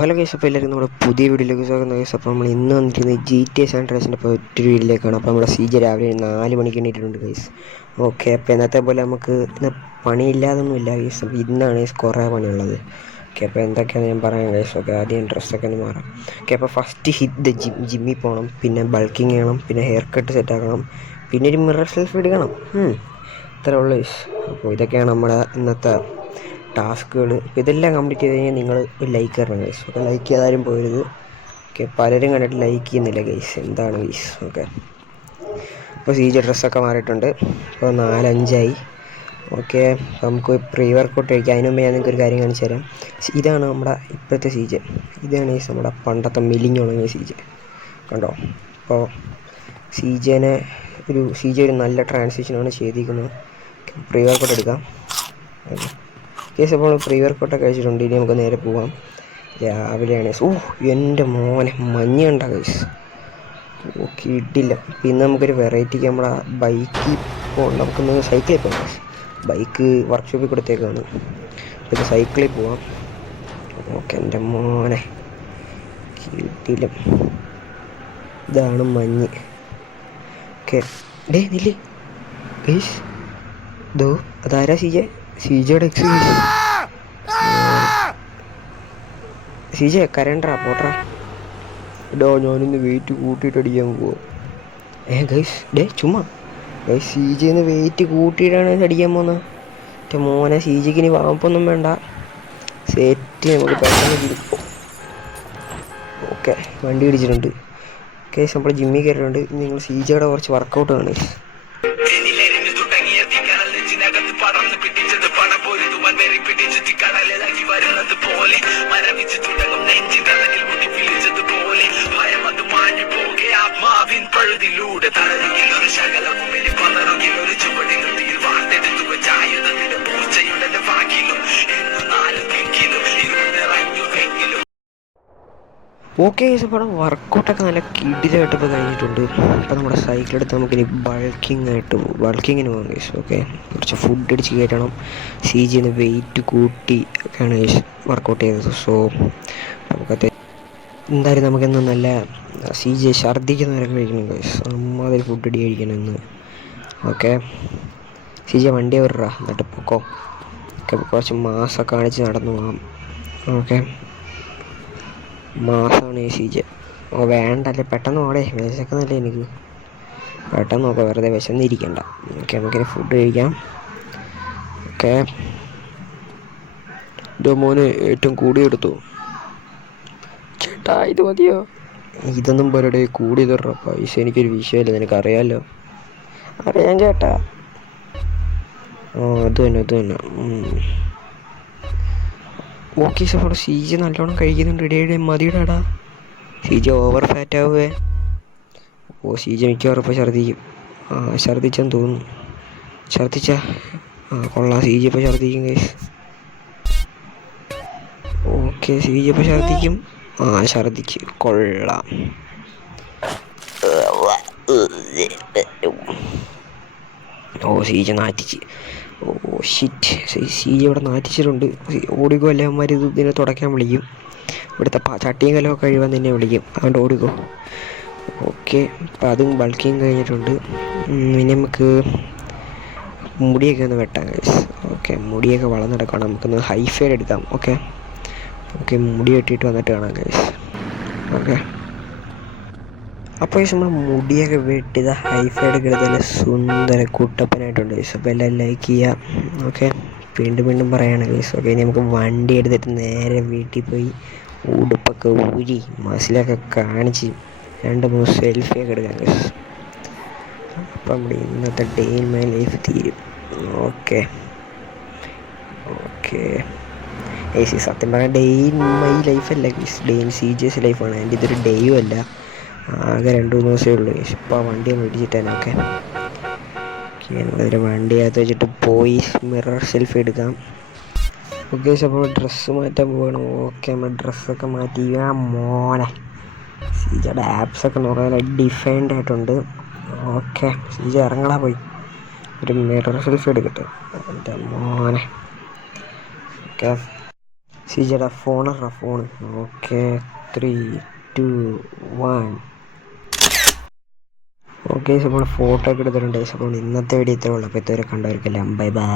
Hello guys, അപ്പോൾ എല്ലാവർക്കും നമ്മുടെ പുതിയ വീഡിയോയിലേക്ക് സ്വാഗതം ഗൈസ്. അപ്പോൾ നമ്മൾ ഇന്ന് വന്നിരിക്കുന്നത് GTA San Andreasൻ്റെ ഒറ്റൊരു വീഡിയോയിലേക്കാണ്. അപ്പോൾ നമ്മുടെ CJ രാവിലെ 4 മണിക്ക് എണീറ്റിട്ടുണ്ട് ഗൈസ്. ഓക്കെ, അപ്പോൾ ഇന്നത്തെ പോലെ നമുക്ക് ഇന്ന് പണിയില്ലാതൊന്നുമില്ല ഗൈസ്. അപ്പോൾ ഇന്നാണ് ഗൈസ് കുറേ പണിയുള്ളത്. ഓക്കെ, അപ്പോൾ എന്തൊക്കെയാണ് ഞാൻ പറയാം ഗൈസ്. ഓക്കെ, ആദ്യം ഡ്രസ്സൊക്കെ ഒന്ന് മാറാം. ഓക്കെ, അപ്പോൾ ഫസ്റ്റ് ഹിറ്റ് ദ ജിമ്മിൽ പോകണം, പിന്നെ ബൾക്കിങ് ചെയ്യണം, പിന്നെ ഹെയർ കട്ട് സെറ്റാക്കണം, പിന്നെ ഒരു മിറർ സെൽഫി എടുക്കണം. ഇത്രേ ഉള്ളൂ ഗൈസ്. അപ്പോൾ ഇതൊക്കെയാണ് നമ്മുടെ ഇന്നത്തെ ടാസ്കുകൾ. ഇതെല്ലാം കംപ്ലീറ്റ് ചെയ്ത് കഴിഞ്ഞാൽ നിങ്ങൾ ഒരു ലൈക്ക് തരണം ഗൈസ്. ഓക്കെ, ലൈക്ക് ചെയ്താലും പോരുത്. ഓക്കെ, പലരും കണ്ടിട്ട് ലൈക്ക് ചെയ്യുന്നില്ല ഗൈസ്, എന്താണ് ഗൈസ്. ഓക്കെ, അപ്പോൾ CJ ഡ്രസ്സൊക്കെ മാറിയിട്ടുണ്ട്. അപ്പോൾ 4-5 ഓക്കെ, നമുക്ക് പ്രീ വർക്കൗട്ട് കഴിക്കാം. അതിന് മുമ്പ് ഞാൻ നിങ്ങൾക്ക് ഒരു കാര്യം കാണിച്ചു തരാം. ഇതാണ് നമ്മുടെ ഇപ്പോഴത്തെ CJ. ഇതാണ് ഗൈസ് നമ്മുടെ പണ്ടത്തെ മെലിഞ്ഞുണങ്ങിയ CJ. കണ്ടോ? അപ്പോൾ CJ ഒരു നല്ല ട്രാൻസിഷനാണ് ചെയ്തിരിക്കുന്നത്. പ്രീ വർക്കൗട്ട് എടുക്കാം. കേസ് അപ്പോൾ പ്രീ വർക്കൗട്ടൊക്കെ കഴിച്ചിട്ടുണ്ട്. ഇനി നമുക്ക് നേരെ പോവാം. രാവിലെയാണ്. എൻ്റെ മോനെ മഞ്ഞ കണ്ട ഗൈസ്. ഓക്കെ, ഇട്ടില്ല. പിന്നെ നമുക്കൊരു വെറൈറ്റിക്ക് നമ്മുടെ ബൈക്കിൽ പോകണം. നമുക്കൊന്ന് സൈക്കിളിൽ പോകാം ഗൈസ്. ബൈക്ക് വർക്ക്ഷോപ്പിൽ കൊടുത്തേക്കാണ്. പിന്നെ സൈക്കിളിൽ പോവാം. ഓക്കെ, എൻ്റെ മോനെ കിട്ടില്ല. ഇതാണ് മഞ്ഞ്. ഓക്കെ, നില്ല് ഗൈസ്. അതാരാ CJയുടെ CJ കരണ്ടാ പോട്രാ. ഞാനിന്ന് വെയിറ്റ് കൂട്ടിയിട്ട് അടിക്കാൻ പോവാം. ഗൈസ് ചുമ്മാ ഗൈസ്, CJ വെയിറ്റ് കൂട്ടിയിട്ടാണ് അടിക്കാൻ പോകുന്നത്. എൻ്റെ മോനെ, CJക്ക് ഇനി വാമ്പൊന്നും വേണ്ട. സെറ്റ്, നമുക്ക് പെട്ടെന്ന്. ഓക്കെ, വണ്ടി ഇടിച്ചിട്ടുണ്ട്. ഗൈസ് നമ്മൾ ജിമ്മിൽ കയറിയിട്ടുണ്ട്. നിങ്ങൾ CJയുടെ കുറച്ച് വർക്കൗട്ട് ആണ്. ഓക്കെ, അപ്പോൾ വർക്കൗട്ടൊക്കെ നല്ല കിടിലായിട്ട് ഇപ്പോൾ കഴിഞ്ഞിട്ടുണ്ട്. അപ്പോൾ നമ്മുടെ സൈക്കിളെടുത്ത് നമുക്കിനി ബൾക്കിങ്ങിന് പോകാം ഗൈസ്. ഓക്കെ, കുറച്ച് ഫുഡ് അടിച്ച് കയറ്റണം. CJ വെയിറ്റ് കൂട്ടി ഒക്കെയാണ് ഗൈസ് വർക്കൗട്ട് ചെയ്തത്. സോ നമുക്കത് എന്തായാലും നമുക്കിന്ന് നല്ല CJ ഛർദ്ദിക്കുന്നവരൊക്കെ കഴിക്കണം ഗൈസ്. അമ്മാതിരി ഫുഡ് അടി കഴിക്കണമെന്ന്. ഓക്കെ, CJ വണ്ടി വരാ, എന്നിട്ട് പൊക്കോ. ഓക്കെ, കുറച്ച് മാസമൊക്കെ കാണിച്ച് നടന്നു പോകാം. ഓക്കെ, മാസമാണ് ഈ CJ. വേണ്ടല്ലേ, പെട്ടെന്ന് പോടേ. വിശക്കുന്നല്ലേ എനിക്ക്. പെട്ടെന്ന് നോക്കാം, വെറുതെ വിശന്നിരിക്കണ്ട. ഓക്കെ, നമുക്കിനി ഫുഡ് കഴിക്കാം. ഓക്കെ, മോന് ഏറ്റവും കൂടിയെടുത്തു ചേട്ടാ. ഇത് മതിയോ? ഇതൊന്നും പോലടെ കൂടി തരണം പൈസ. എനിക്കൊരു വിഷയമില്ല, നിനക്കറിയാമല്ലോ. അറിയാം ചേട്ടാ. അത് തന്നെ. ഓക്കെ, അപ്പോൾ CJ നല്ലോണം കഴിക്കുന്നുണ്ട്. ഇടയുടെ മതിയിടാടാ. CJ ഓവർ ഫാറ്റ് ആവുകയെ. CJ മിക്കവാറും ഇപ്പോൾ ഛർദ്ദിക്കും. ഛർദ്ദിച്ചെന്ന് തോന്നുന്നു. കൊള്ളാം. CJ ഇപ്പോൾ ഛർദ്ദിക്കും ഗൈസ്. ഓക്കെ, CJ ഇപ്പോൾ ഛർദ്ദിക്കും. ഛർദ്ദിച്ച് കൊള്ളാം. CJ നാറ്റിച്ച്. ഷിറ്റ്, CJ ഇവിടെ നാറ്റിച്ചിട്ടുണ്ട്. ഓടിക്കോ, അല്ലേ അവന്മാർ ഇതിനെ തുടയ്ക്കാൻ വിളിക്കും. ഇവിടുത്തെ ചട്ടിയും കലമൊക്കെ കഴിവാൻ തന്നെ വിളിക്കും. അതുകൊണ്ട് ഓടിക്കോ. ഓക്കെ, അപ്പോൾ അതും ബൾക്കിങ് കഴിഞ്ഞിട്ടുണ്ട്. ഇനി നമുക്ക് മുടിയൊക്കെ ഒന്ന് വെട്ടാം ഗൈസ്. ഓക്കെ, മുടിയൊക്കെ വളർന്നെടുക്കണം. നമുക്കൊന്ന് ഹൈഫൈഡ് എടുക്കാം. ഓക്കെ, മുടി വെട്ടിയിട്ട് വന്നിട്ട് കാണാം ഗൈസ്. ഓക്കെ, അപ്പോൾ നമ്മൾ മുടിയൊക്കെ വെട്ടിയത് ഹൈഫൈഡ് എടുക്കുന്ന സുന്ദര കുട്ടപ്പനായിട്ടുണ്ട് ഗൈസ്. അപ്പോൾ എല്ലാം ലൈക്ക് ചെയ്യാം. ഓക്കെ, വീണ്ടും പറയാണ് ഗൈസ്. ഓക്കെ, ഇനി നമുക്ക് വണ്ടി എടുത്തിട്ട് നേരെ വീട്ടിൽ പോയി ഉടുപ്പൊക്കെ ഊരി മസിലൊക്കെ കാണിച്ച് 2-3 സെൽഫിയൊക്കെ എടുക്കാം ഗൈസ്. അപ്പം നമ്മുടെ ഇന്നത്തെ ഡേ ഇൻ മൈ ലൈഫ് തീരും. ഓക്കെ, സത്യം പറഞ്ഞാൽ ഡേ ഇൻ മൈ ലൈഫല്ല ഗൈസ്, ഡേ ഇൻ CJ's ലൈഫാണ്. എൻ്റെ ഇതൊരു ഡേയും അല്ല, ആകെ 2-3 ദിവസമേ ഉള്ളൂ ഗൈസ്. ഇപ്പോൾ ആ വണ്ടി ഒന്ന് ഇടിച്ചിട്ടാണ്. ഓക്കെ, ഞങ്ങളൊരു വണ്ടിയകത്ത് വെച്ചിട്ട് പോയി മിറർ സെൽഫി എടുക്കാം. ഓക്കെ, അപ്പോൾ ഡ്രസ്സ് മാറ്റാൻ പോവാണ്. ഓക്കെ, നമ്മൾ ഡ്രസ്സൊക്കെ മാറ്റി. മോനെ, CJയുടെ ആപ്സൊക്കെ നോക്കാൻ ഡിഫൈൻഡ് ആയിട്ടുണ്ട്. ഓക്കെ, CJ ഇറങ്ങടാ, പോയി ഒരു മിറർ സെൽഫി എടുക്കട്ടെ എൻ്റെ മോനെ. ഓക്കെ, സിജയുടെ ഫോണാ ഫോണ്. ഓക്കെ 3, 2, 1. ഓക്കെ നമ്മൾ ഫോട്ടോ ഒക്കെ എടുത്തിട്ടുണ്ട്. അപ്പോൾ ഇന്നത്തെ വീഡിയോ ഇത്രേ ഉള്ളൂ. അപ്പോൾ ഇതുവരെ കണ്ടവർക്കെല്ലാം ബൈ ബൈ.